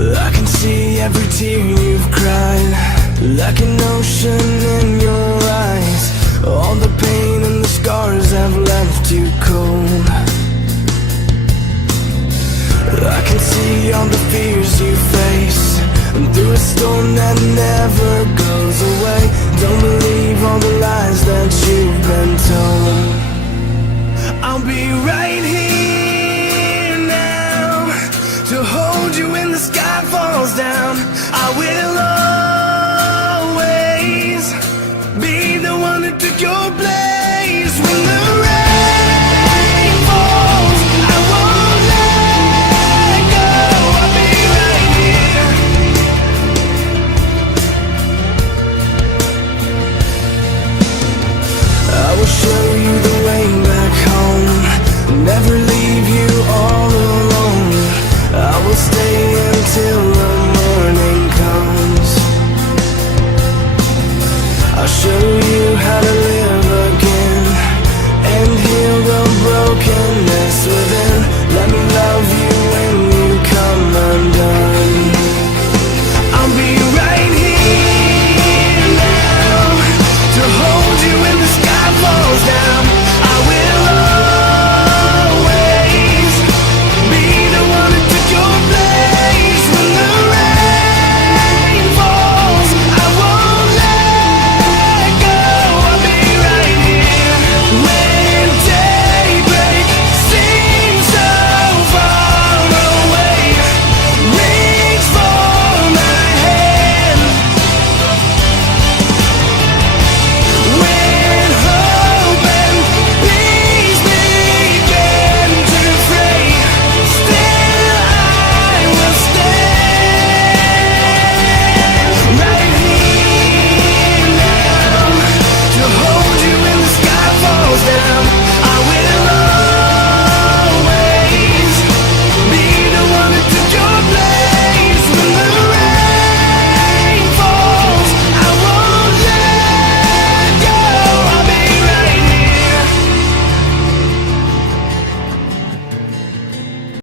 I can see every tear you've cried, like an ocean in your eyes. All the pain and the scars have left you cold. I can see all the fears you face, and through a storm that never goes away. Don't believe all the lies that you've been told. I'll be right here now to hold you when the sky falls down. I will always be the one who took your place when the